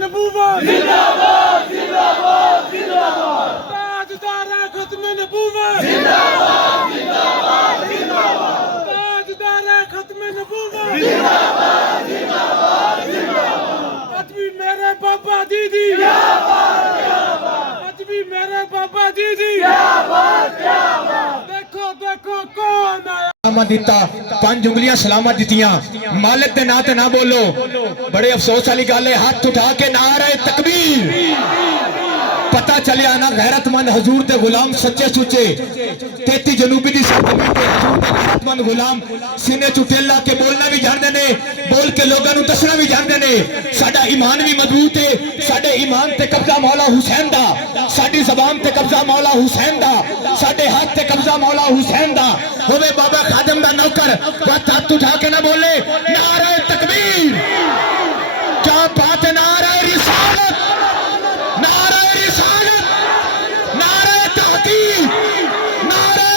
نبوت زندہ باد تاجدار ختم نبوت زندہ باد تاجدار ختم نبوت زندہ باد اتوی میرے بابا دیدی اتوی میرے بابا دیدی دیکھو دیکھو کون آیا سلامت دیتا پانچ انگلیاں سلامت دیتیاں مالک دے ناتے نہ بولو بڑے افسوس والی گل ہے ہاتھ اٹھا کے نعرہ تکبیر پتہ چلیا نا غیرت مند حضور دے غلام سچے سچے 33 جنوبی دی سرزمین تے حضور دے غیرت مند غلام سینے چٹیلا کے بولنا بھی جاندے نے بول کے لوگاں نوں دسنا بھی جاندے نے ساڈا ایمان بھی مضبوط ہے ساڈے ایمان تے قبضہ مولا حسین دا ساڈی زبان تے قبضہ مولا حسین دا ساڈے ہاتھ تے قبضہ مولا حسین دا ہوے بابا خادم دا نوکر بات ہاتھ اٹھا کے نہ بولے نعرہ تکبیر کیا بات ہے نعرہ رسالت نعرہ رسالت نعرہ تحقیق نعرہ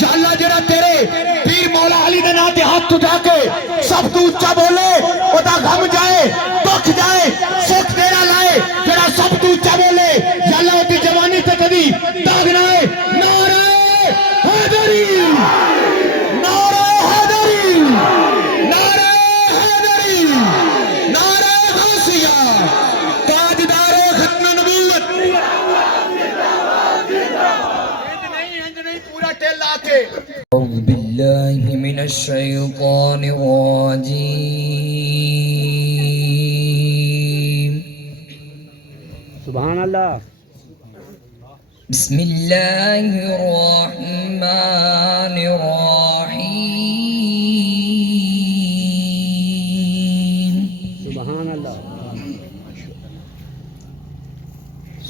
یا اللہ جڑا تیرے پیر مولا علی دے نام تے ہاتھ اٹھا کے سب تو اونچا بولے او دا غم جائے دکھ جائے سکھ تیرا لائے جڑا سب تو اونچا بولے یا اللہ دی جوانی تے کبھی داغ نہ آئے نعرہ حیدری نعرہ حیدری نعرہ حیدری نعرہ غوثیہ تاجدار ختم نبوت انج نہیں پورا ٹیل لا کے أعوذ بالله من الشيطان الرجيم سبحان اللہ بسم الله الرحمن الرحيم سبحان اللہ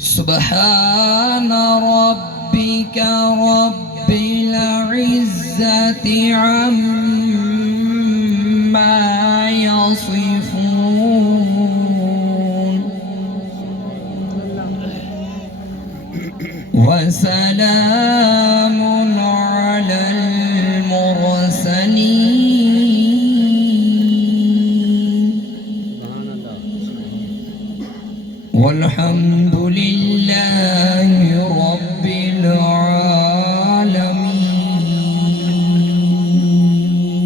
سبحان ربك رب العزة عما يصفون وسلام على المرسلين والحمد لله رب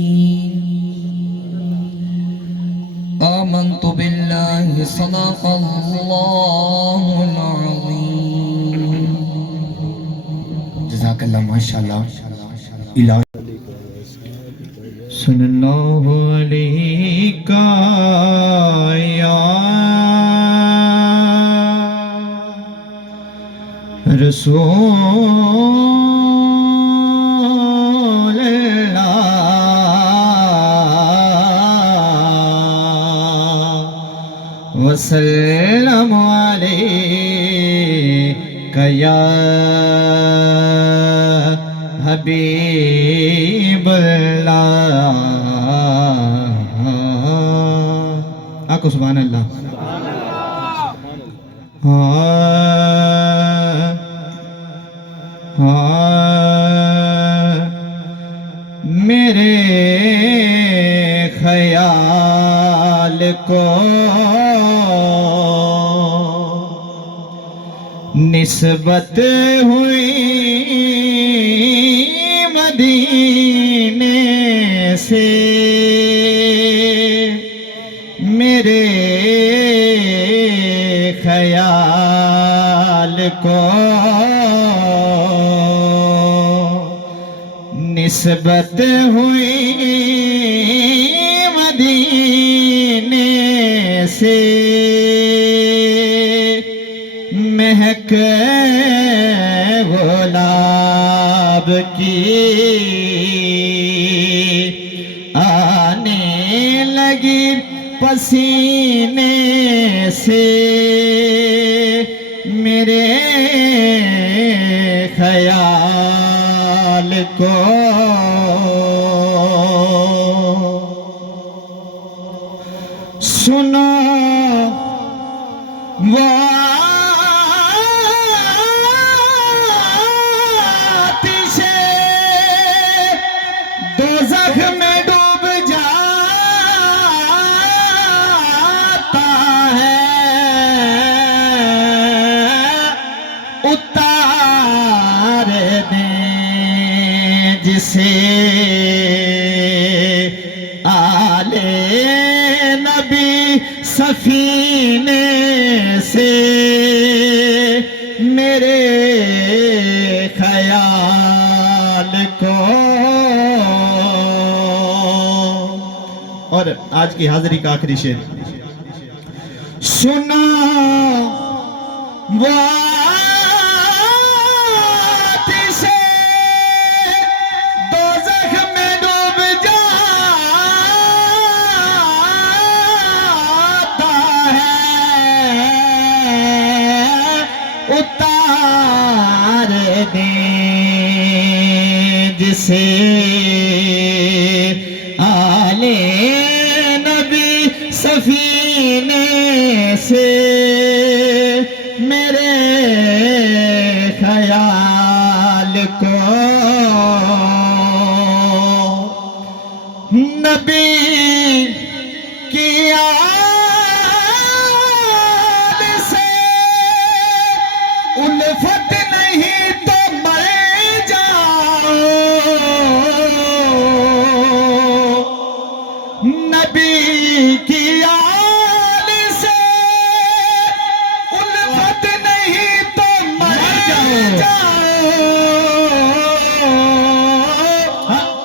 العالمين آمنت بالله صدق الله العظيم جزاک اللہ ماشاءاللہ الہ صلی اللہ علیہ یا رسول اللہ وسلم علیک یا حبیب اللہ آکو سبحان اللہ میرے خیال کو نسبت ہوئی مدینے سے میرے خیال کو نسبت ہوئی مدینے سے مہک گلاب کی آنے لگی پسینے سے میرے خیال کو سنو وہ آتش دوزخ میں ڈوب جاتا ہے سفینے سے میرے خیال کو. اور آج کی حاضری کا آخری شعر. سنا سے دوزخ میں ڈوب جاتا ہے اتار دیں جسے آلے نبی سفینے سے میرے خیال کو. نبی کی آل سے الفت نہیں تو مر جاؤ. نبی کی آل سے الفت نہیں تو مر جاؤ.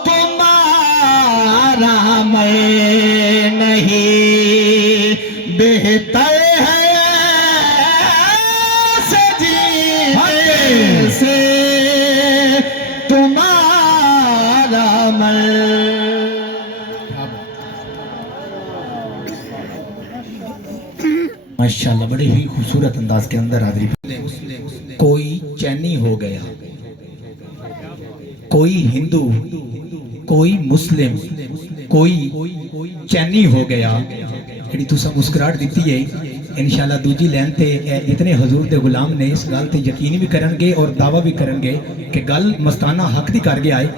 تمہارا میں نہیں بہتر ہے سجینے سے تمہارا میں. ماشاءاللہ بڑے ہی خوبصورت انداز کے اندر حاضری. کوئی چینی ہو گیا, کوئی ہندو, کوئی مسلم, کوئی چینی ہو گیا. جڑی تساں مسکراہٹ دتی ہے انشاءاللہ دوجی لین تے اتنے حضور دے غلام نے اس گل تے یقین بھی کرن گے اور دعویٰ بھی کرن گے کہ گل مستانہ حق دی کر گیا ہے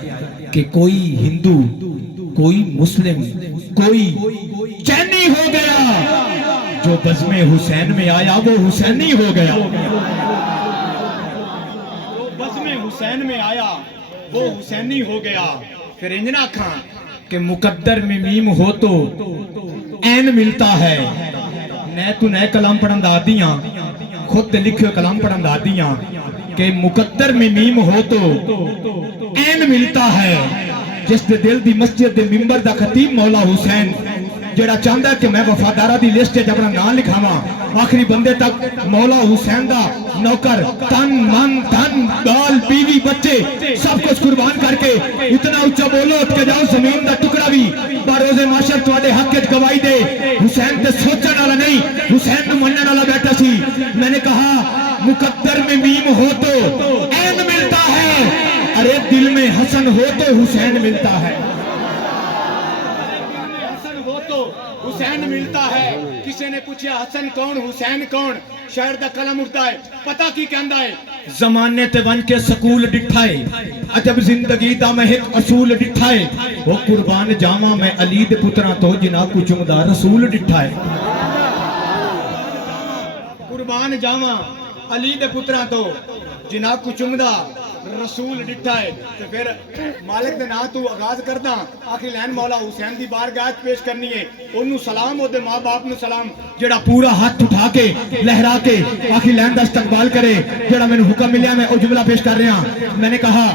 کہ کوئی ہندو, کوئی مسلم, کوئی چینی ہو گیا, جو بزم حسین میں آیا وہ حسینی ہو گیا. جو بزم حسین میں آیا وہ حسینی ہو گیا. پھر انجنا کھاں کہ مقدر میں میم ہو تو این ملتا ہے. نئے تو نئے کلام پڑھن دا دیاں, خود لکھے کلام پڑھن دا دیاں کہ مقدر میں میم ہو تو این ملتا ہے. جس دے دل دی مسجد دے ممبر دا خطیب مولا حسین جڑا چاہتا ہے کہ میں وفادارہ دی لسٹ جب اپنا نام لکھاواں آخری بندے تک مولا حسین دا نوکر تن من دھن بال بیوی بچے سب کچھ قربان کر کے اتنا اونچا بولو کہ جاؤ زمین دا ٹکڑا بھی باروز معاشر تواڈے حق وچ گواہی دے. حسین تے سوچن والا نہیں, حسین نو منن والا بیٹھا سی. میں نے کہا مقدر میں میم ہو تو عین ملتا ہے, ارے دل میں حسن ہو تو حسین ملتا ہے. حسین ملتا ہے. کسی نے پوچھا حسن کون حسین کون, شاعر دا قلم اٹھتا ہے پتہ کی کہندا ہے زمانے تے ون کے سکول ڈٹھا ہے عجب زندگی دا میں ایک اصول ڈٹھا ہے. وہ قربان جاواں میں علی دے پتراں تو جنہاں کو چمدا رسول ڈٹھا ہے. قربان جاواں علی دے پتراں تو جنہاں کو چمدا رسول ڈٹھا ہے. تو پھر مالک دے نام تو آغاز کردا آخری لین مولا حسین دی بارگاہ پیش کرنی ہے. انہوں سلام او دے ماں باپ نو سلام جڑا پورا ہاتھ اٹھا کے لہرا کے آخری لین دا استقبال کرے. جڑا میں حکم ملیا میں او جملہ پیش کر رہا. میں نے کہا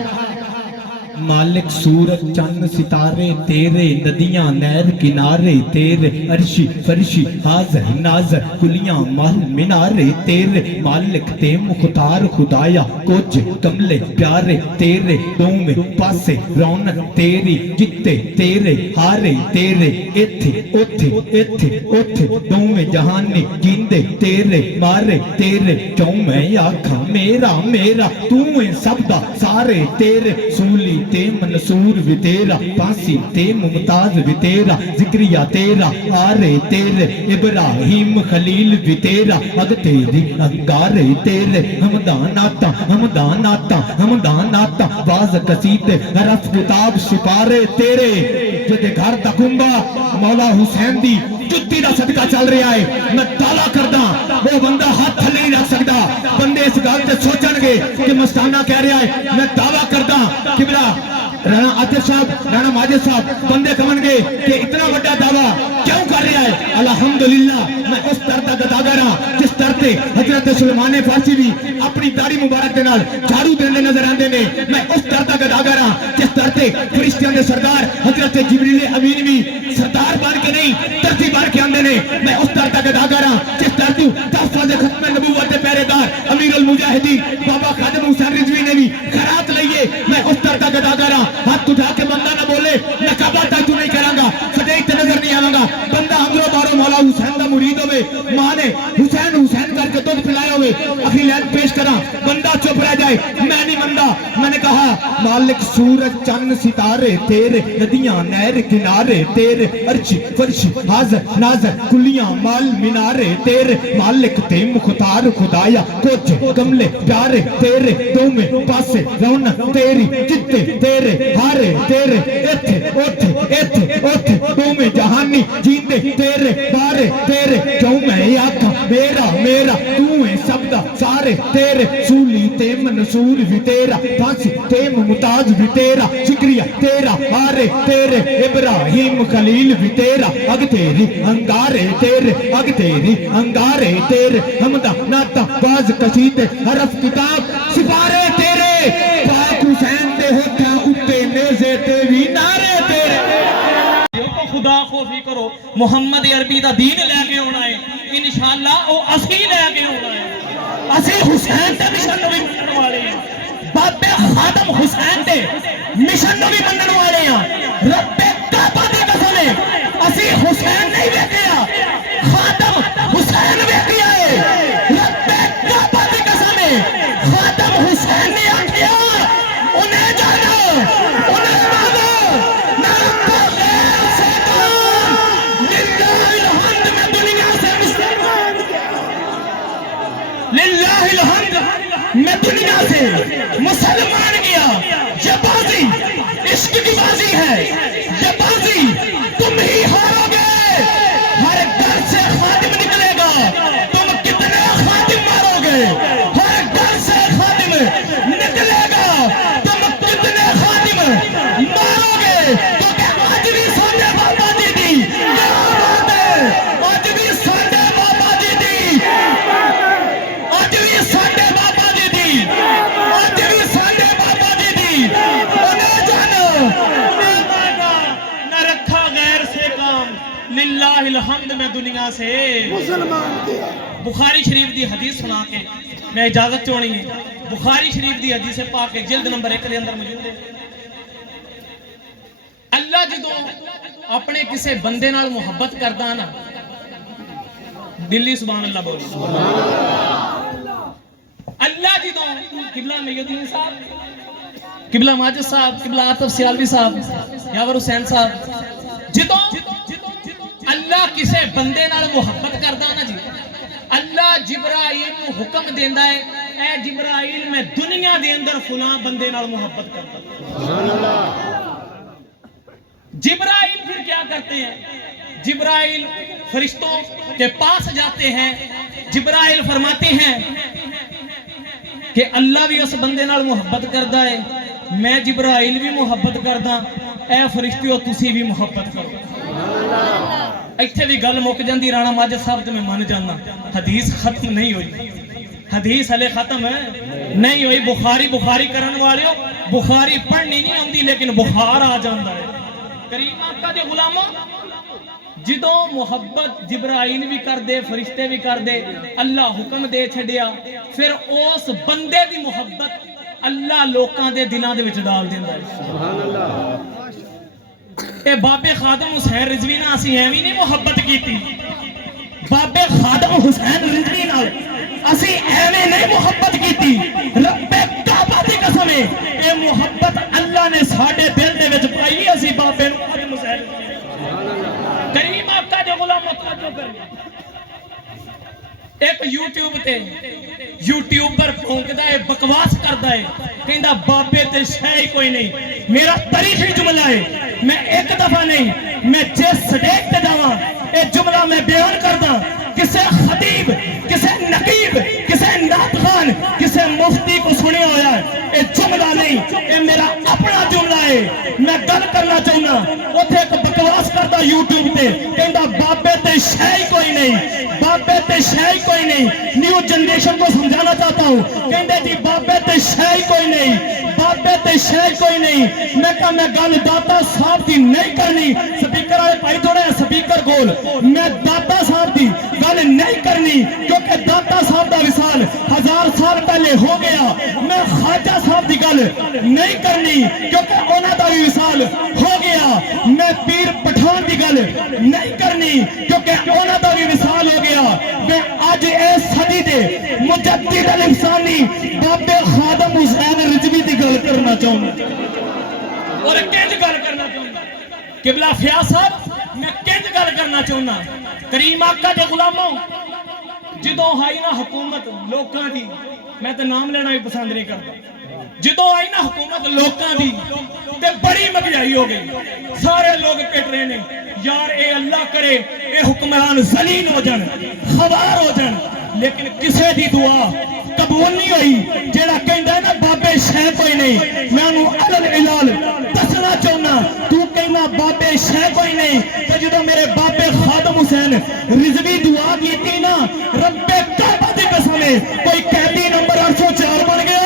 مالک سورج چند ستارے تیرے, ندیاں نہر کنارے تیرے, عرشی فرشی حاضر ناظر کلیاں محل مینارے تیرے. مالک تے مختار خدایا کچھ کملے پیارے تیرے, دوویں پاسے رونق تیری, جتے تیرے ہارے تیرے, ایتھے اوتھے ایتھے اوتھے دوویں جہانی جیندے تیرے, مارے تیرے, چوویں آکھاں میرا میرا تویں سب دا سارے تیرے. سولی تے منصور بھی تیرا, پانسی تے ممتاز بھی تیرا, ذکریہ تیرا, آرے تیرے, ابراہیم خلیل بھی تیرا, اگ تیری انگارے تیرے. ہمدان آتا ہمدان آتا ہمدان آتا باز قصید حرف کتاب سپارے تیرے. جدے گھر دا کنبا مولا حسین دی جتی دا صدقہ چل رہا ہے. میں دعویٰ کردہ وہ بندہ ہاتھ تھلے نہیں رکھ سکتا. بندے اس گل تے سوچن گے کہ مستانہ کہہ رہا ہے. میں دعویٰ کردہ کہ رانا عاطف صاحب رانا ماجد صاحب بندے کمن گے کہ اتنا بڑا دعویٰ کیوں کر رہا ہے؟ الحمدللہ میں اس طرح کا گداگر ہاں جس طرح سے حضرت سلیمان فارسی بھی اپنی داڑھی مبارک کے نال جھاڑو دینے نظر آندے نے، میں اس طرح کا گداگر ہاں جس طرح سے فرشتیاں دے سردار حضرت جبریل امین بھی سردار بن کے نہیں ترسی بن کے آندے نے، میں اس طرح کا گداگر ہاں جس طرح سے تحفظ ختم نبوت کے پہرے دار امیر المجاہدین بابا خادم حسین رضوی نے بھی خیرات لئیے، میں اس طرح کا گداگر ہاں ہاتھ اٹھا کے بندہ نہ بولے نقابہ تاجو نہیں کروں گا سٹیج تے نظر نہیں آواں گا، بندہ ہمرو بارو مولا حسین دا مرید ہوئے، ماں نے حسین حسین کر کے دودھ پلائے ہوئے، اخی لین پیش کراں بندہ چپ رہ جائے، میں نہیں بندہ، میں نے کہا مالک سورج چند ستارے تیرے، ندیاں نہر کنارے تیرے، عرش فرش حاضر ناظر کلیاں مال مینارے تیرے، مالک تے مختار خدایا کچھ گملے پیارے تیرے، دو میں پاسے رونق تیری جتے تیرے ہارے تیرے، ایتھے اوتھے دو میں جہانی جیندے تیرے پارے تیرے، کیوں میں آکھاں میرا میرا تو ہے سب دا سارے تیرے، سولی تے منصور بھی تیرا، پھانسی تے ممتاز بھی تیرا، شکریہ تیرا آرے تیرے، ابراہیم خلیل بھی تیرا، اگ تیری انگارے تیرے، اگ تیری انگارے تیرے، حمدہ ناتا باز قصیدے حرف کتاب سپارے تیرے، پاک حسین دے ہوتھاں اتے نیزے تے بھی نارے تیرے۔ خدا خوفی کرو، محمد عربی دا دین لے کے ہونا ہے انشاءاللہ، او اسی لے کے ہونا ہے، اسی حسین تے مشن نو بھی منن والے ہیں، بابے خادم حسین تے مشن نو بھی منن والے ہیں، رب کعبہ دی قسم ہے اسی حسین نہیں ویکھیا خادم حسین ویکھیا ہے، رب کعبہ دی قسم ہے خادم حسین نے آکھیا انہیں جانا انہیں مانو نہ للہ الحمد میں دنیا سے مسلمان گیا، یہ بازی عشق کی بازی ہے، یہ بازی تم ہی ہارو گے، ہر گھر سے خادم نکلے گا، تم کتنے خادم مارو گے، ہر گھر سے خادم نکلے گا، تم کتنے خادم مارو گے، کیونکہ آج بھی ساڈے بابا جی دی کیا بات ہے، آج بھی ساڈے بابا جی دی، آج بھی ساڈے بابا جی دی، آج بھی ساڈے بابا جی دی، انہیں جانو نہ رکھا غیر سے کام، للہ الحمد میں دنیا سے مسلمان کیا۔ بخاری شریف دی حدیث سنا کے میں اجازت چونی ہے، بخاری شریف دی حدیث پاک جلد نمبر 1 دے اندر موجود ہے، اللہ جدوں اپنے کسے بندے نال محبت کردا نا، دلی سبحان اللہ بولو، اللہ جدوں قبلہ میدین صاحب، قبلہ ماجد صاحب، قبلہ عاطف سیالوی صاحب، یاور حسین صاحب، جدوں اللہ کسے بندے نال محبت کردا نا جی، اللہ جبرائیل نو حکم دیندا ہے اے جبرائیل میں دنیا دے اندر فلاں بندے نال محبت کردا، سبحان اللہ۔ جبرائیل پھر کیا کرتے ہیں؟ جبرائیل فرشتوں کے پاس جاتے ہیں، جبرائیل فرماتے ہیں کہ اللہ بھی اس بندے نال محبت کردا ہے، میں جبرائیل بھی محبت کردا، اے فرشتیو تسی بھی محبت کرو۔ ایتھے بھی گل مک جاندی، رانا ماجد صاحب تے میں مان جانا، حدیث ختم نہیں ہوئی، حدیث ہلے ختم نہیں ہوئی، بخاری کرن والے ہو، بخاری پڑھنی نہیں آندی لیکن بخار آ جاندا ہے۔ کریم آقا دے غلاموں، جدوں محبت جبرائیل بھی کر دے، فرشتے بھی کر دے، اللہ حکم دے چھڑیا، پھر اس بندے دی محبت اللہ لوکاں دے دلاں دے وچ ڈال دیندا ہے، سبحان اللہ۔ اے بابے خادم حسین رضوی نال اسی ایویں نہیں محبت کیتی، بابے خادم حسین رضوی نال اسی ایویں نہیں محبت کیتی، رب کعبہ دی قسم ہے اے محبت اللہ نے ساڈے دل دے وچ پائی، اسی بابے نوں خادم حسین کریم آقا دے غلام توجہ کرنا۔ ایک یوٹیوبر پھونکدا ہے، بکواس کردا ہے، کہندا بابے تے شے ہی کوئی نہیں، میرا تاریخی جملہ ہے، میں ایک دفعہ نہیں، میں جس سٹیج تے جاواں اے جملہ میں بیان کردا، کسے خطیب، کسے نقیب، کسے نعت خوان، کسے مفتی کو سنیا ہویا ہے، اے جملہ نہیں، اے میرا اپنا جملہ ہے۔ کرنا چاہنا اتنے ایک بکواس کرتا یوٹیوب تے کہندا بابے تے شے ہی کوئی نہیں بابے تے شے ہی کوئی نہیں نیو جنریشن کو سمجھانا چاہتا ہوں کہندے جی بابے تے شے ہی کوئی نہیں بابے تے شے ہی کوئی نہیں میں کہا میں گل داتا صاحب دی نہیں کرنی سپیکر والے بھائی تھوڑے سپیکر گول میں داتا صاحب دی گل نہیں کرنی کیونکہ داتا صاحب دا وصال 1000 سال پہلے ہو گیا میں خواجہ صاحب دی گل نہیں کرنی کیونکہ انہاں دا وصال ہو گیا میں پیر پٹھان دی گل نہیں کرنی کیونکہ انہاں دا بھی وصال ہو گیا میں آج اس صدی دے مجدد الانسانی بابے خادم حسین رضوی دی گل کرنا چاہوں اور کنج گل کرنا چاہوں قبلہ فیاض صاحب میں کنج گل کرنا چاہوں کریم آقا دے غلاموں جدوں آئی نا حکومت لوکاں دی میں تے نام لینا بھی پسند نہیں کرتا جدوں آئی نا حکومت لوکاں دی تے بڑی مہنگائی ہو گئی سارے لوگ پٹ رہے نے یار اے اللہ کرے اے حکمران ذلیل ہو جان خوار ہو جان لیکن کسے دی دعا قبول نہیں ہوئی جیڑا کہندا ہے نا بابے شے کوئی نہیں میں انہوں علل علال دسنا چاہنا تو کہنا بابے شے کوئی نہیں تو جدو میرے بابے خادم حسین رضوی دعا کی تھی نا رب کعبہ دی قسم ہے کوئی قیدی نمبر 804 بن گیا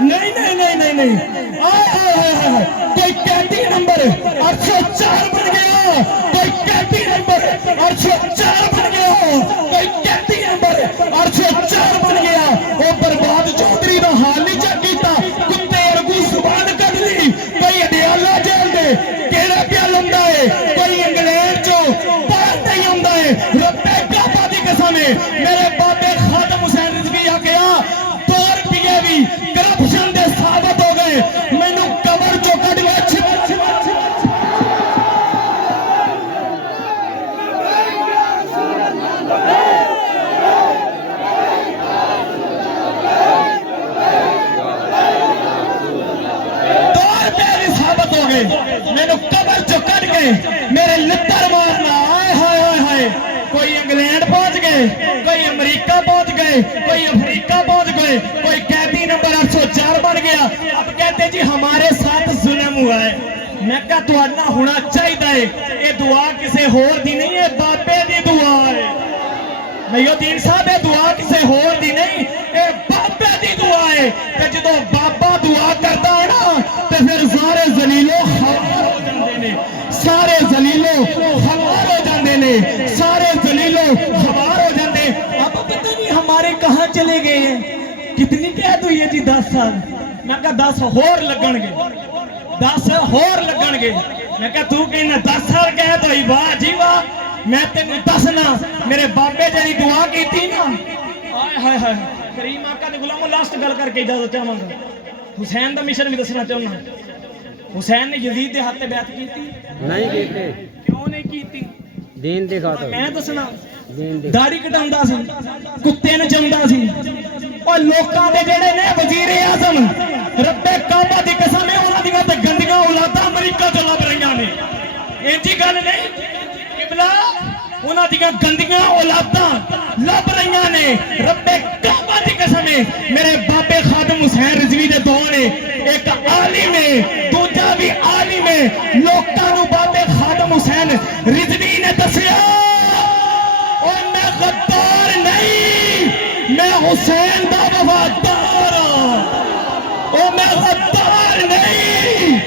نہیں کوئی قیدی نمبر 804 بن گیا کوئی قیدی نمبر 804 بن گیا کوئی قیدی نمبر 804 بن گیا وہ برباد چودھری دا حال نہیں چیک کیتا کتے ارگو زبان کڈ لی کوئی اڈیالہ جیل دے کیڑا پیا لمدا ہے کوئی انگلینڈ چو باہر نہیں آندا ہے رب کعبہ دی قسم ہے میرے بابے خادم حسین رضوی آ گیا 2 روپیے بھی کرپشن دے ثابت ہو گئے مینوں کور چو کڈ کے میں نے قبر چو کٹ گئے میرے لتر مارنا آئے ہائے ہائے ہائے کوئی انگلینڈ پہنچ گئے کوئی امریکہ پہنچ گئے کوئی افریقہ پہنچ گئے کوئی قیدی نمبر 804 بن گیا اب کہتے جی ہمارے ساتھ ظلم ہوا ہے میں کہا تو ادنا ہونا چاہیے یہ دعا کسے ہور دی نہیں ہے بابے دی دعا ہے نیودین صاحب یہ دعا کسے ہور دی نہیں اے بابے دی دعا ہے کہ جدو بابا دعا کرتا ہے نا تو پھر سارے ذلیلو خوار ہو جاندے نے سارے ذلیلو خوار ہو جاندے نے سارے ذلیلو خوار ہو جاندے اب پتہ نہیں ہمارے کہاں چلے گئے ہیں کتنی قید ہوئی ہے جی 10 سال میں کہا 10 ہور لگن گے 10 ہور لگن گے میں کہا تو کہنا 10 سال قید ہوئی واہ جی واہ میں تینوں دسنا میرے بابے جی دعا کی تھی نا آئے ہائے ہائے کریم آقا دے غلاموں لاسٹ گل کر کے اجازت چاہوں گا حسین دا مشن بھی دسنا چاہنا حسین نے یزید دے ہاتھ تے بیعت کی تھی نہیں کیتے کیوں نہیں کی تھی دین دی خاطر میں دسنا دین دی داڑھی کٹاوندا سی کتے نوں چمدا سی او لوکاں دے جڑے نے وزیر اعظم رب کعبہ دی قسم ہے انہاں دیاں تے گندیاں اولاداں امریکہ چوں لب رہیاں نے اینجی گل نہیں قبلہ انہاں دیاں گندیاں اولاداں لب رہیاں نے رب کعبہ دی قسم ہے میرے بابے خادم حسین رضوی دے دو نے ایک عالم ہے دوجا بھی عالم ہے لوکاں نوں بابے خادم حسین رضوی نے دسیا اور میں غدار نہیں میں حسین دا وفادار او میں غدار نہیں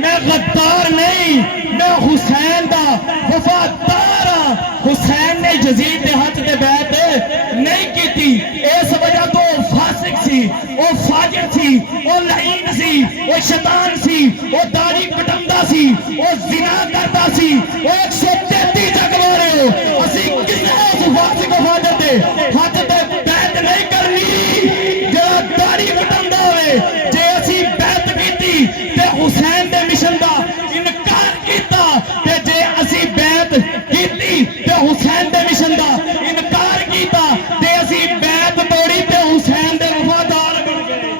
میں غدار نہیں میں حسین دا وفادار ہاں حسین نے یزید دے ہاتھ دے بیعت نہیں کی تھی اس وجہ تو فاسق سی او فاجر سی او لعین سی او شیطان سی او داڑھی کٹندا سی او زنا کرتا سی او 133 جگوارے ہو اسی کسے اس فاسق و فاجر دے ہاتھ دے بیعت نہیں کرنی جو داڑھی کٹندا ہوئے جے اسی بیعت کیتی تے حسین دے مشن دا انکار کیتا تے جے اسی بیعت کیتی تے حسین دے مشن دا انکار کیتا تے اسی بیعت توڑی تے حسین دے وفادار بن گئے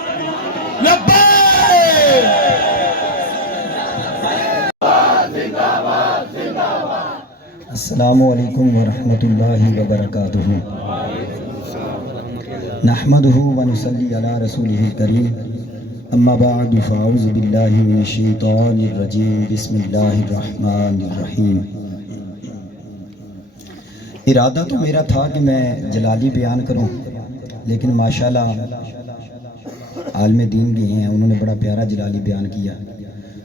السلام علیکم ورحمۃ اللہ وبرکاتہ نحمدہ ونصلی علی رسولہ الکریم اما بعد فاعوذ باللہ من الشیطان الرجیم بسم اللہ الرحمن الرحیم۔ ارادہ تو میرا تھا کہ میں جلالی بیان کروں، لیکن ماشاءاللہ عالم دین بھی ہیں، انہوں نے بڑا پیارا جلالی بیان کیا۔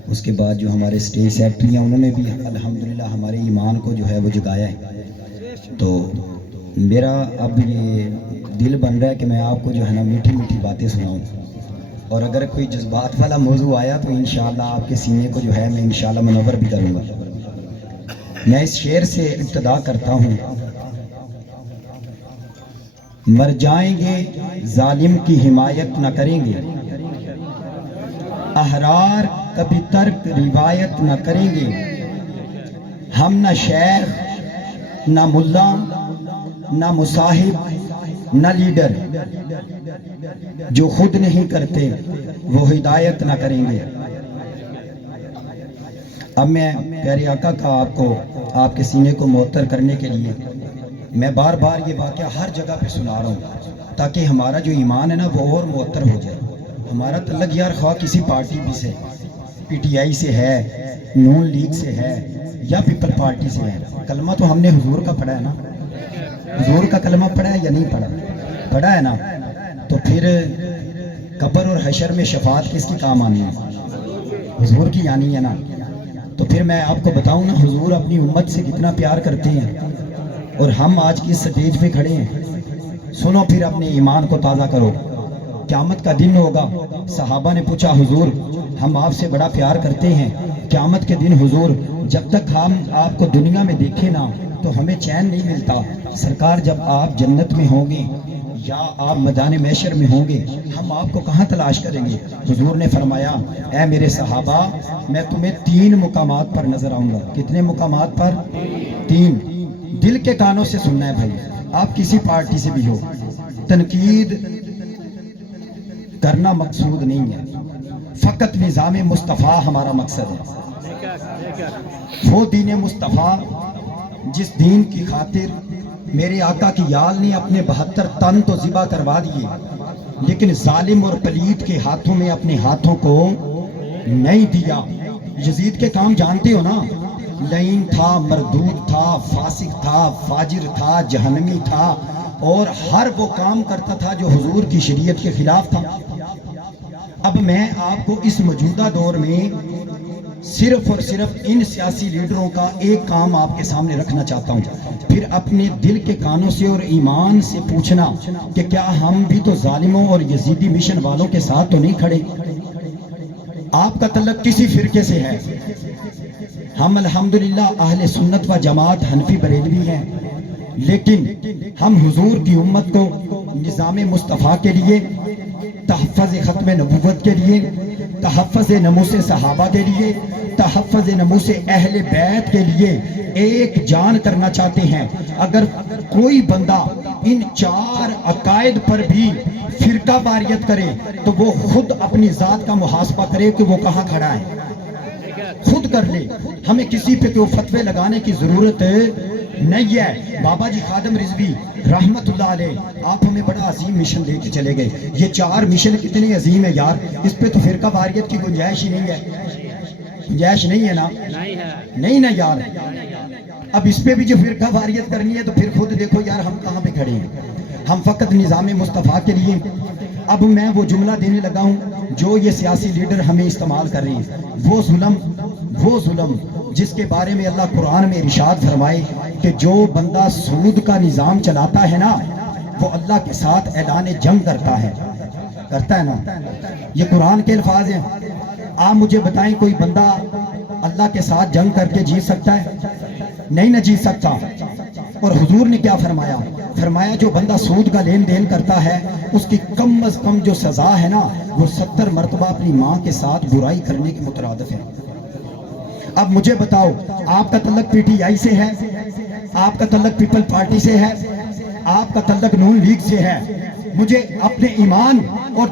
اس کے بعد جو ہمارے اسٹیج سیکرٹری ہیں انہوں نے بھی الحمدللہ ہمارے ایمان کو جو ہے وہ جگایا ہے۔ تو میرا اب یہ دل بن رہا ہے کہ میں آپ کو جو ہے نا میٹھی میٹھی باتیں سناؤں، اور اگر کوئی جذبات والا موضوع آیا تو انشاءاللہ آپ کے سینے کو جو ہے میں انشاءاللہ منور بھی کروں گا۔ میں اس شعر سے ابتدا کرتا ہوں۔ مر جائیں گے ظالم کی حمایت نہ کریں گے، احرار کبھی ترک روایت نہ کریں گے، ہم نہ شیخ نہ ملا نہ مصاحب نہ لیڈر، جو خود نہیں کرتے وہ ہدایت نہ کریں گے۔ اب میں پیارے آقا کا آپ کے سینے کو معطر کرنے کے لیے میں بار بار یہ واقعہ ہر جگہ پہ سنا رہا ہوں، تاکہ ہمارا جو ایمان ہے نا وہ اور معطر ہو جائے۔ ہمارا تعلق یار خواہ کسی پارٹی بھی سے، پی ٹی آئی سے ہے، نون لیگ سے ہے یا پیپل پارٹی سے ہے، کلمہ تو ہم نے حضور کا پڑھا ہے نا، حضور کا کلمہ پڑھا ہے یا نہیں پڑھا؟ پڑھا ہے نا۔ تو پھر قبر اور حشر میں شفاعت کس کی کام آنی ہے؟ حضور کی آنی ہے نا۔ تو پھر میں آپ کو بتاؤں نا حضور اپنی امت سے کتنا پیار کرتے ہیں، اور ہم آج کی سٹیج پہ کھڑے ہیں۔ سنو پھر اپنے ایمان کو تازہ کرو۔ قیامت کا دن ہوگا، صحابہ نے پوچھا حضور ہم آپ سے بڑا پیار کرتے ہیں، قیامت کے دن حضور جب تک ہم آپ کو دنیا میں دیکھیں نا تو ہمیں چین نہیں ملتا، سرکار جب آپ جنت میں ہوں گے یا آپ میدان محشر میں ہوں گے ہم آپ کو کہاں تلاش کریں گے؟ حضور نے فرمایا اے میرے صحابہ میں تمہیں 3 مقامات پر نظر آؤں گا۔ کتنے مقامات پر؟ 3۔ دل کے کانوں سے سننا ہے بھائی، آپ کسی پارٹی سے بھی ہو، تنقید کرنا مقصود نہیں ہے، فقط نظام مصطفیٰ ہمارا مقصد ہے۔ وہ دین مصطفیٰ جس دین کی خاطر میرے آقا کی یال نے اپنے 72 تن تو ذبح کروا دیے، لیکن ظالم اور پلید کے ہاتھوں میں اپنے ہاتھوں کو نہیں دیا۔ یزید کے کام جانتے ہو نا، لعین تھا، مردود تھا، فاسق تھا، فاجر تھا، جہنمی تھا، اور ہر وہ کام کرتا تھا جو حضور کی شریعت کے خلاف تھا۔ اب میں آپ کو اس موجودہ دور میں صرف اور صرف ان سیاسی لیڈروں کا ایک کام آپ کے سامنے رکھنا چاہتا ہوں، پھر اپنے دل کے کانوں سے اور ایمان سے پوچھنا کہ کیا ہم بھی تو ظالموں اور یزیدی مشن والوں کے ساتھ تو نہیں کھڑے؟ آپ کا تعلق کسی فرقے سے ہے؟ ہم الحمدللہ اہل سنت و جماعت حنفی بریلوی ہیں، لیکن ہم حضور کی امت کو نظام مصطفیٰ کے لیے، تحفظ ختم نبوت کے لیے، تحفظ ناموس صحابہ کے لیے، تحفظ ناموس اہل بیت کے لیے ایک جان کرنا چاہتے ہیں۔ اگر کوئی بندہ ان 4 عقائد پر بھی فرقہ واریت کرے تو وہ خود اپنی ذات کا محاسبہ کرے کہ وہ کہاں کھڑا ہے، خود کر لے۔ ہمیں کسی پہ کوئی فتوے لگانے کی ضرورت نہیں ہے۔ بابا جی خادم رضوی رحمت اللہ علیہ آپ ہمیں بڑا عظیم مشن دے کے چلے گئے۔ یہ 4 مشن کتنے عظیم ہے یار، اس پہ تو فرقہ واریت کی گنجائش ہی نہیں ہے، گنجائش نہیں ہے نا، نہیں نا یار۔ اب اس پہ بھی جو فرقہ واریت کرنی ہے تو پھر خود دیکھو یار ہم کہاں پہ کھڑے ہیں۔ ہم فقط نظام مصطفیٰ کے لیے۔ اب میں وہ جملہ دینے لگا ہوں جو یہ سیاسی لیڈر ہمیں استعمال کر رہے ہیں، وہ ظلم جس کے بارے میں اللہ قرآن میں ارشاد فرمائے کہ جو بندہ سود کا نظام چلاتا ہے نا وہ اللہ کے ساتھ اعلان جنگ کرتا ہے نا، یہ قرآن کے الفاظ ہیں۔ آپ مجھے بتائیں کوئی بندہ اللہ کے ساتھ جنگ کر کے جیت سکتا ہے؟ نہیں نہ جیت سکتا۔ اور حضور نے کیا فرمایا؟ فرمایا جو بندہ سود کا لین دین کرتا ہے اس کی کم از کم جو سزا ہے نا وہ 70 مرتبہ اپنی ماں کے ساتھ برائی کرنے کے مترادف ہے۔ اب مجھے بتاؤ آپ کا تعلق پی ٹی آئی سے ہے، آپ کا تعلق پیپل پارٹی سے ہے، آپ کا تعلق نون لیگ سے ہے، مجھے اپنے ایمان اور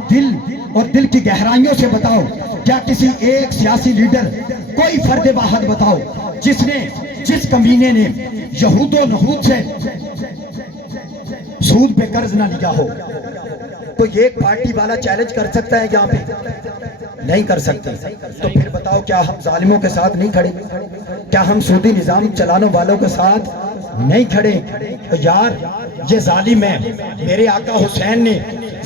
دل کی گہرائیوں سے بتاؤ، کیا کسی ایک سیاسی لیڈر کوئی فرد واحد بتاؤ جس کمینے نے یہود و نہود سے سود پہ قرض نہ لیا ہو؟ کوئی ایک پارٹی والا چیلنج کر سکتا ہے یہاں پہ؟ نہیں کر سکتے، تو پھر بتاؤ کیا ہم ظالموں کے ساتھ نہیں کھڑے؟ کیا ہم سودی نظام چلانے والوں کے ساتھ نہیں کھڑے؟ تو یار یہ ظالم ہے، میرے آقا حسین نے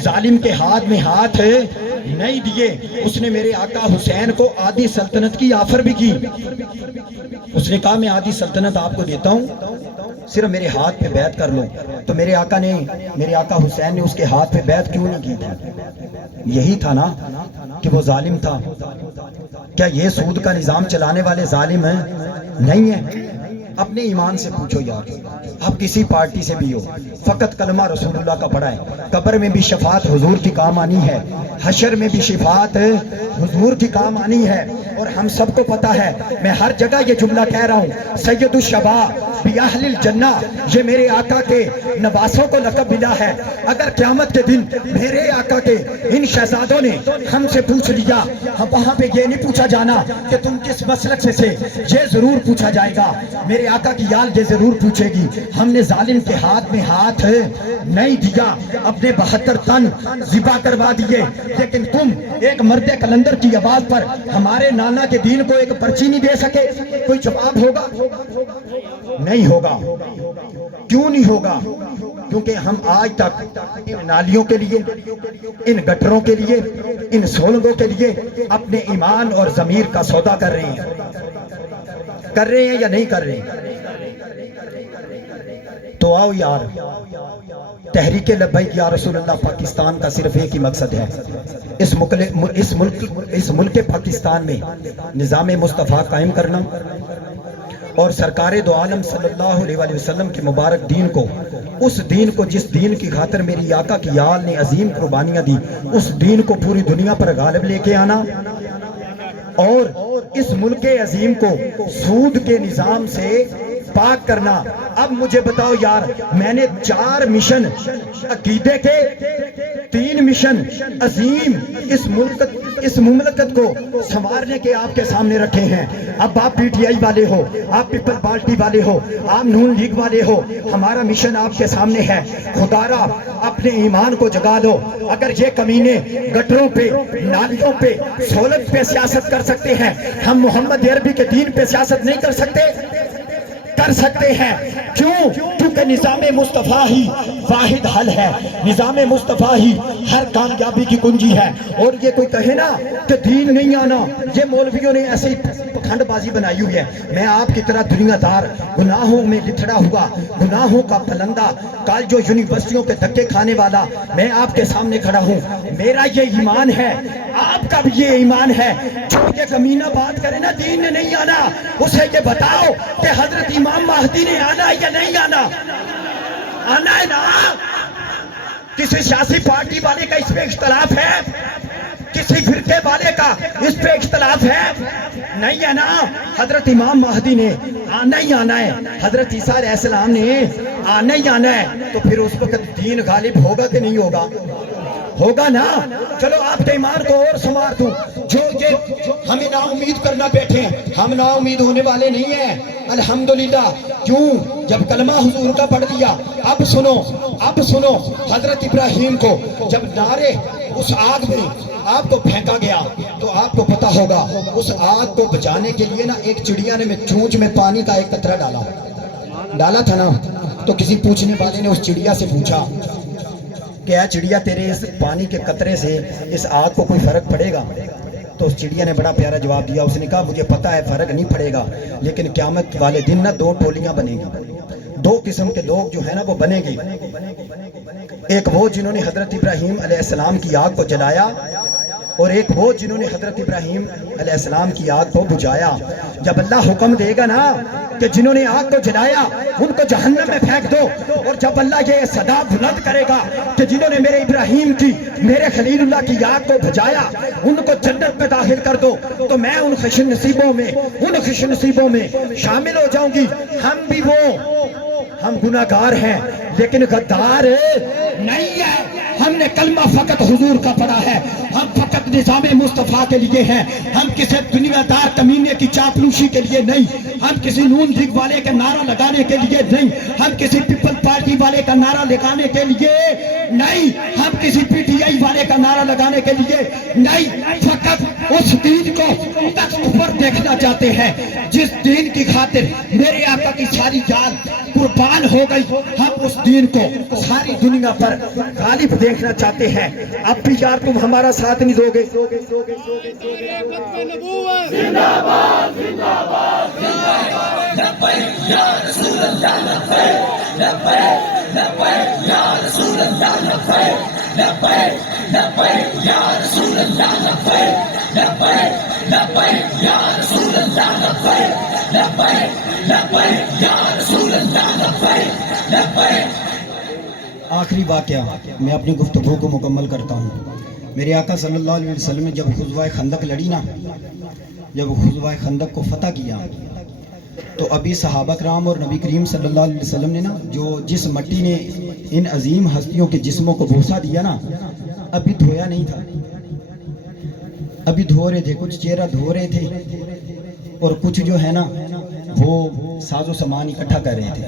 ظالم کے ہاتھ میں ہاتھ نہیں دیے، اس نے میرے آقا حسین کو آدھی سلطنت کی آفر بھی کی، اس نے کہا میں آدھی سلطنت آپ کو دیتا ہوں، صرف میرے ہاتھ پہ بیعت کر لو۔ تو میرے آقا حسین نے اس کے ہاتھ پہ بیعت کیوں نہیں کی تھی؟ یہی تھا نا کہ وہ ظالم تھا۔ کیا یہ سود کا نظام چلانے والے ظالم ہیں؟ نہیں ہیں۔ اپنے ایمان سے پوچھو یار، آپ کسی پارٹی سے بھی ہو، فقط کلمہ رسول اللہ کا پڑھا ہے، قبر میں بھی شفاعت حضور کی کام آنی ہے، حشر میں بھی شفاعت حضور کی کام آنی ہے، اور ہم سب کو پتا ہے، میں ہر جگہ یہ جملہ کہہ رہا ہوں، سید الشباب بِأَهْلِ الْجَنَّہ، یہ میرے آقا کے نواسوں کو لقب ملا ہے۔ اگر قیامت کے دن میرے آقا کے ان شہزادوں نے ہم سے پوچھ لیا، وہاں پہ یہ نہیں پوچھا جانا کہ تم کس مسلک سے یہ ضرور پوچھا جائے گا، میرے آقا کی یال یہ ضرور پوچھے گی، ہم نے ظالم کے ہاتھ میں ہاتھ نہیں دیا، اپنے 72 تن ذبح کروا دیے، لیکن تم ایک مرد کلندر کی آواز پر ہمارے نانا کے دین کو ایک پرچی نہیں دے سکے؟ کوئی جواب ہوگا؟ نہیں ہوگا۔ کیوں نہیں ہوگا؟ کیونکہ ہم آج تک ان نالیوں کے لیے، ان گٹروں کے لیے، ان سولنگوں کے لیے اپنے ایمان اور ضمیر کا سودا کر رہے ہیں یا نہیں کر رہے ہیں؟ تو آؤ یار، تحریک لبیک یا رسول اللہ پاکستان کا صرف ایک ہی مقصد ہے، اس ملک پاکستان میں نظام مصطفیٰ قائم کرنا، اور سرکار دو عالم صلی اللہ علیہ وآلہ وسلم کے مبارک دین کو، اس دین کو جس دین کی خاطر میری آقا کی آل نے عظیم قربانیاں دی، اس دین کو پوری دنیا پر غالب لے کے آنا، اور اس ملک عظیم کو سود کے نظام سے پاک کرنا۔ اب مجھے بتاؤ یار، میں نے 4 مشن عقیدے کے، 3 مشن عظیم اس مملکت کو سنوارنے کے آپ کے سامنے رکھے ہیں۔ اب آپ پی ٹی آئی والے ہو، آپ پیپل پارٹی والے ہو، آپ نون لیگ والے ہو، ہمارا مشن آپ کے سامنے ہے۔ خدارا اپنے ایمان کو جگا دو۔ اگر یہ کمینے گٹروں پہ، نالیوں پہ، سہولت پہ سیاست کر سکتے ہیں، ہم محمد عربی کے دین پہ سیاست نہیں کر سکتے؟ کر سکتے ہیں۔ کیوں؟ کیونکہ نظام مصطفیٰ ہی واحد حل ہے، نظام مصطفیٰ ہی ہر کامیابی کی کنجی ہے۔ اور یہ کوئی کہے نا کہ دین نہیں آنا، یہ مولویوں نے ایسے پکھنڈ بازی بنائی ہوئی ہے۔ میں آپ کی طرح دنیا دار، گناہوں میں لتھڑا ہوا، گناہوں کا پلندہ، کالجوں یونیورسٹیوں کے دھکے کھانے والا میں آپ کے سامنے کھڑا ہوں۔ میرا یہ ایمان ہے، آپ کا بھی یہ ایمان ہے۔ جو یہ کمینہ بات کرے نا دین نے نہیں آنا، اسے یہ بتاؤ کہ حضرت امام مہدی نے آنا ہے یا نہیں آنا؟ آنا ہے نا؟ کسی سیاسی پارٹی والے کا اس پہ اختلاف ہے؟ کسی فرقے والے کا اس پہ اختلاف ہے؟ نہیں ہے نا؟ حضرت امام مہدی نے آنا ہی آنا ہے، حضرت عیسیٰ علیہ السلام نے آنا ہی آنا ہے۔ تو پھر اس وقت دین غالب ہوگا کہ نہیں ہوگا؟ ہوگا نا؟ چلو آپ کے ایمان کو اور سنوار دوں۔ جو یہ ہمیں نا امید کرنا بیٹھے ہیں، ہم نا امید ہونے والے نہیں ہیں، الحمدللہ۔ کیوں؟ جب کلمہ حضور کا پڑھ دیا۔ اب سنو حضرت ابراہیم کو جب نارے اس آگ میں آپ کو پھینکا گیا تو آپ کو پتا ہوگا اس آگ کو بچانے کے لیے نا ایک چڑیا نے چونچ میں پانی کا ایک قطرہ ڈالا تھا نا۔ تو کسی پوچھنے والے نے اس چڑیا سے پوچھا کہ اے چڑیا، تیرے اس پانی کے قطرے سے اس آگ کو کوئی فرق پڑے گا؟ تو اس چڑیا نے بڑا پیارا جواب دیا، اس نے کہا مجھے پتا ہے فرق نہیں پڑے گا، لیکن قیامت والے دن نا 2 ٹولیاں بنیں گی، 2 قسم کے لوگ جو ہیں نا وہ بنے گی۔ ایک وہ جنہوں نے حضرت ابراہیم علیہ السلام کی آگ کو جلایا، اور ایک وہ جنہوں نے حضرت ابراہیم علیہ السلام کی آگ کو بجھایا۔ جب اللہ حکم دے گا نا کہ جنہوں نے آگ کو جلایا ان کو جہنم میں پھینک دو، اور جب اللہ یہ صدا بلند کرے گا کہ جنہوں نے میرے ابراہیم کی، میرے خلیل اللہ کی آگ کو بجھایا ان کو جنت میں داخل کر دو، تو میں ان خوش نصیبوں میں شامل ہو جاؤں گی۔ ہم گناہگار ہیں لیکن غدار نہیں ہے۔ ہم نے کلمہ فقط حضور کا پڑھا ہے، ہم فقط نظام مصطفیٰ کے لیے ہیں، ہم کسی دنیا دار کمینے کی چاپلوسی کے لیے نہیں، ہم کسی نون لیگ والے کا نعرہ لگانے کے لیے نہیں، ہم کسی پیپل پارٹی والے کا نعرہ لگانے کے لیے نہیں، ہم کسی پی ٹی آئی والے کا نعرہ لگانے کے لیے نہیں، فقط اس دین کو تخت پر دیکھنا چاہتے ہیں جس دین کی خاطر میرے آقا کی ساری جان قربان ہو گئی، ہم اس دین کو ساری دنیا پر غالب دیکھنا چاہتے ہیں۔ اب بھی یار تم ہمارا ساتھ نہیں دو گے؟ آخری واقعہ میں اپنی گفتگو کو مکمل کرتا ہوں۔ میرے آقا صلی اللہ علیہ وسلم نے جب غزوہ خندق لڑی نا، جب غزوہ خندق کو فتح کیا تو ابھی صحابہ کرام اور نبی کریم صلی اللہ علیہ وسلم نے نا جس مٹی نے ان عظیم ہستیوں کے جسموں کو بوسہ دیا نا، ابھی دھویا نہیں تھا، ابھی دھو رہے تھے، کچھ چہرہ دھو رہے تھے اور کچھ جو ہے نا وہ ساز و سامان اکٹھا کر رہے تھے۔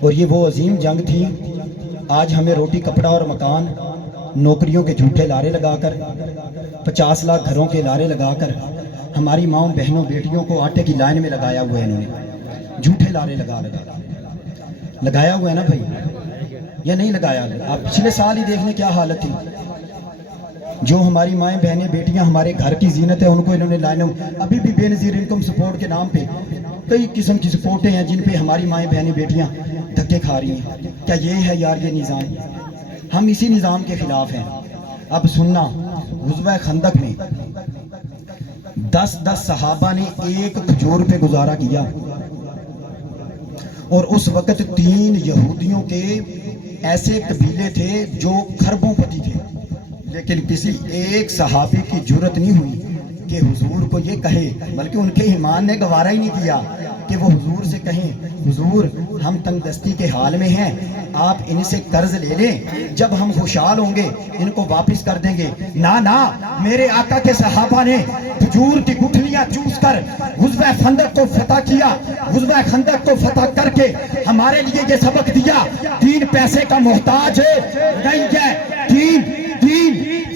اور یہ وہ عظیم جنگ تھی۔ آج ہمیں روٹی کپڑا اور مکان، نوکریوں کے جھوٹے لارے لگا کر، 50 لاکھ گھروں کے لارے لگا کر ہماری ماں بہنوں بیٹیوں کو آٹے کی لائن میں لگایا ہوا ہے، انہوں نے جھوٹے لارے لگایا ہوا ہے نا بھائی، یا نہیں لگایا؟ آپ پچھلے سال ہی دیکھنے کیا حالت تھی۔ جو ہماری مائیں بہنیں بیٹیاں ہمارے گھر کی زینت ہے ان کو انہوں نے لائنوں، ابھی بھی بے نظیر انکم سپورٹ کے نام پہ کئی قسم کی سپورٹیں ہیں جن پہ ہماری مائیں بہنیں بیٹیاں دھکے کھا رہی ہیں۔ کیا یہ ہے یار یہ نظام؟ ہم اسی نظام کے خلاف ہیں۔ اب سننا، غزوہ خندق میں 10 صحابہ نے ایک کھجور پہ گزارا کیا، اور اس وقت 3 یہودیوں کے ایسے قبیلے تھے جو خربوں پتی تھے، لیکن کسی ایک صحابی کی جرت نہیں ہوئی کہ حضور کو یہ کہے، بلکہ ان کے ایمان نے گوارا ہی نہیں کیا کہ وہ حضور سے کہیں حضور ہم تنگ دستی کے حال میں ہیں، آپ ان سے قرض لے لیں، جب ہم خوشحال ہوں گے ان کو واپس کر دیں گے۔ نا میرے آقا کے صحابہ نے کھجور کی گٹھلیاں چوس کر غزوہ خندق کو فتح کیا، غزوہ خندق کو فتح کر کے ہمارے لیے یہ سبق دیا، دین پیسے کا محتاج نہیں ہے، دین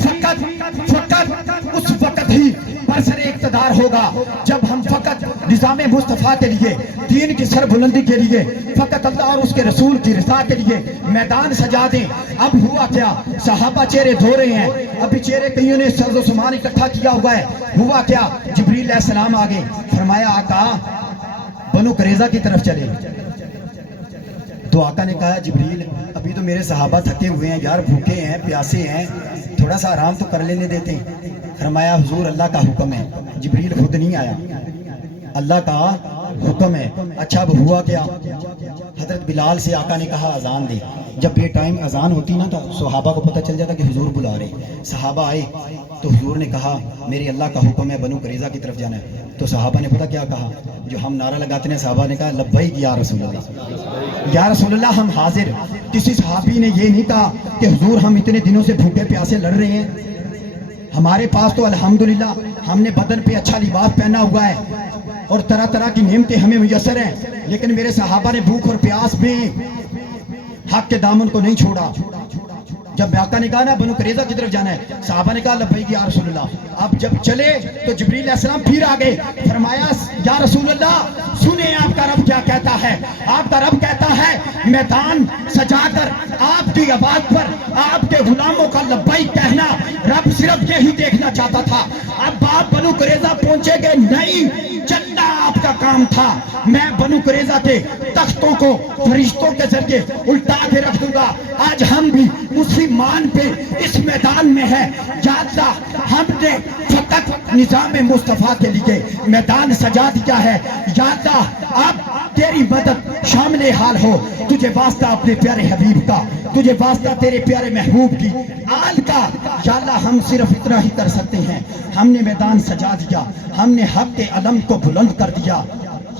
فقط اس وقت ہی برسر اقتدار ہوگا جب ہم فقط نظام مصطفیٰ کے لیے، دین کی سربلندی کے لیے، فقط اللہ اور اس کے رسول کی رضا کے لیے میدان سجا دیں۔ اب ہوا کیا؟ صحابہ چہرے دھو رہے ہیں، ابھی چہرے کئیوں نے سرز و سامان اکٹھا کیا ہوا ہے۔ ہوا کیا؟ جبریل علیہ السلام آگے، فرمایا آقا بنو قریظہ کی طرف چلے۔ تو آقا نے کہا جبریل ابھی تو میرے صحابہ تھکے ہوئے ہیں یار، بھوکے ہیں پیاسے ہیں، تھوڑا سا آرام تو کر لینے دیتے۔ فرمایا حضور اللہ کا حکم ہے۔ جبریل خود نہیں آیا، اللہ کا حکم ہے۔ اچھا اب ہوا کیا؟ حضرت بلال سے آقا نے کہا اذان دے۔ جب بے ٹائم اذان ہوتی نا تو صحابہ کو پتہ چل جاتا کہ حضور بلا رہے۔ صحابہ آئے تو حضور نے کہا میرے اللہ کا حکم ہے بنو قریظہ کی طرف جانا ہے۔ تو صحابہ نے پتہ کیا کہا؟ جو ہم نعرہ لگاتے ہیں صحابہ نے کہا لبیک یا رسول اللہ، یا رسول اللہ ہم حاضر۔ کسی صحابی نے یہ نہیں کہا کہ حضور ہم اتنے دنوں سے بھوکے پیاسے لڑ رہے ہیں، ہمارے پاس تو الحمدللہ ہم نے بدن پہ اچھا لباس پہنا ہوا ہے اور طرح طرح کی نعمتیں ہمیں میسر ہیں، لیکن میرے صحابہ نے بھوک اور پیاس میں حق کے دامن کو نہیں چھوڑا۔ جب آقا نے کہا نا بنو قریظہ کی طرف جانا ہے، صحابہ نے کہا لبیک یا رسول اللہ۔ اب جب چلے تو جبریل علیہ السلام پھر آگے، فرمایا یا رسول اللہ سنیں آپ کا رب کیا کہتا ہے۔ آپ کا رب کہتا ہے میدان سجا کر آپ کی آواز پر آپ کے غلاموں کا لبیک کہنا رب صرف یہی دیکھنا چاہتا تھا۔ اب آپ بنو قریظہ پہنچے گے نہیں، چلنا آپ کا کام تھا۔ میں بنو قریظہ کے تختوں کو فرشتوں کے ذریعے الٹا کے رکھ دوں گا۔ آج ہم بھی مسلمان پہ اس میدان میں ہے، یاد رہا ہم نے فقط نظام مصطفیٰ کے لیے میدان سجا دیا ہے۔ یاد رہا اب تیری مدد شامل حال ہو، تجھے واسطہ اپنے پیارے حبیب کا، تجھے واسطہ تیرے پیارے محبوب کی آل کا۔ یا اللہ ہم صرف اتنا ہی کر سکتے ہیں، ہم نے میدان سجا دیا، ہم نے حق کے علم کو بلند کر دیا۔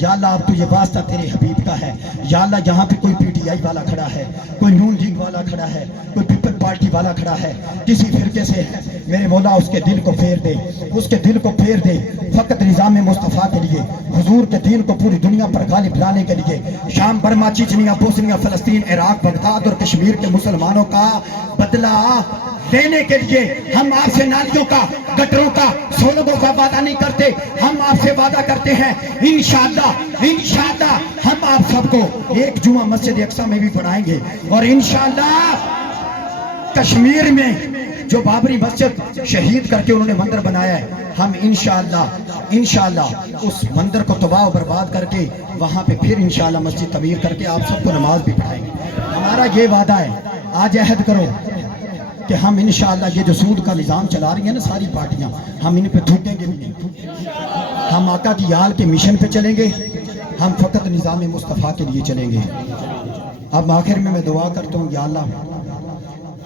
یا اللہ اب تجھے واسطہ تیرے حبیب کا ہے، یا اللہ یہاں پہ کوئی پی ٹی آئی والا کھڑا ہے، کوئی نون لیگ والا کھڑا ہے، کوئی پیپل پارٹی والا کھڑا ہے، کسی فرقے سے ہے، میرے مولا اس کے دل کو پھیر دے، اس کے دل کو پھیر دے، فقط نظام مصطفیٰ کے لیے، حضور کے دین کو پوری دنیا پر غالب لانے کے لیے، شام برما چچنیا بوسنیا فلسطین عراق بغداد اور کشمیر کے مسلمانوں کا بدلہ دینے کے لیے ہم آپ سے نالیوں کا، گٹروں کا، سولگوں کا وعدہ نہیں کرتے، ہم آپ سے وعدہ کرتے ہیں انشاءاللہ ہم آپ سب کو ایک جمعہ مسجد اقصی میں بھی پڑھائیں گے، اور انشاءاللہ کشمیر میں جو بابری مسجد شہید کر کے انہوں نے مندر بنایا ہے، ہم انشاءاللہ اس مندر کو تباہ و برباد کر کے وہاں پہ پھر انشاءاللہ مسجد تعمیر کر کے آپ سب کو نماز بھی پڑھائیں گے۔ ہمارا یہ وعدہ ہے، آج عہد کرو کہ ہم انشاءاللہ یہ جو سود کا نظام چلا رہی ہیں نا ساری پارٹیاں، ہم ان پہ تھوکیں گے بھی نہیں، ہم آقا کی یال کے مشن پہ چلیں گے، ہم فقط نظام مصطفیٰ کے لیے چلیں گے۔ اب آخر میں دعا کرتا ہوں، یا اللہ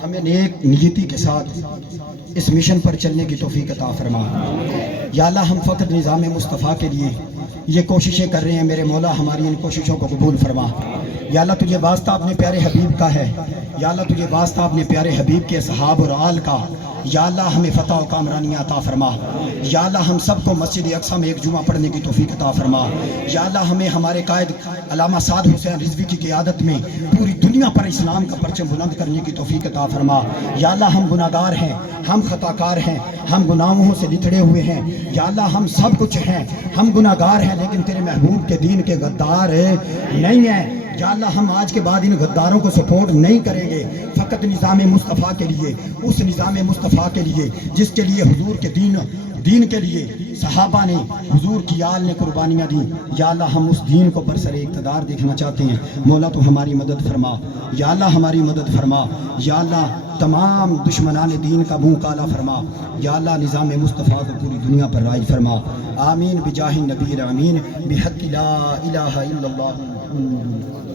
ہمیں نیک نیتی کے ساتھ اس مشن پر چلنے کی توفیق عطا فرما۔ یا اللہ ہم فقط نظام مصطفیٰ کے لیے یہ کوششیں کر رہے ہیں، میرے مولا ہماری ان کوششوں کو قبول فرما۔ یا اللہ تجھے واسطہ اپنے پیارے حبیب کا ہے، یا اللہ تجھے واسطہ اپنے پیارے حبیب کے اصحاب اور آل کا، یا اللہ ہمیں فتح و کامرانی عطا فرما۔ یا اللہ ہم سب کو مسجد اقصی میں ایک جمعہ پڑھنے کی توفیق عطا فرما۔ یا اللہ ہمیں ہمارے قائد علامہ سعد حسین رضوی کی قیادت میں پوری دنیا پر اسلام کا پرچم بلند کرنے کی توفیق عطا فرما۔ یا اللہ ہم گناہگار ہیں، ہم خطا کار ہیں، ہم گناہوں سے لتڑے ہوئے ہیں، یا اللہ ہم سب کچھ ہیں، ہم گناہگار ہیں لیکن تیرے محبوب کے دین کے غدار نہیں ہیں۔ یا اللہ ہم آج کے بعد ان غداروں کو سپورٹ نہیں کریں گے، فقط نظام مصطفیٰ کے لیے، اس نظام مصطفیٰ کے لیے جس کے لیے حضور کے دین کے لیے صحابہ نے، حضور کی آل نے قربانیاں دی۔ یا اللہ ہم اس دین کو برسر اقتدار دیکھنا چاہتے ہیں، مولا تو ہماری مدد فرما، یا اللہ ہماری مدد فرما۔ یا اللہ تمام دشمنان دین کا منہ کالا فرما، یا اللہ نظام مصطفیٰ کو پوری دنیا پر رائج فرما۔ آمین بجاہ النبی الامین بحق لا الہ الا اللہ۔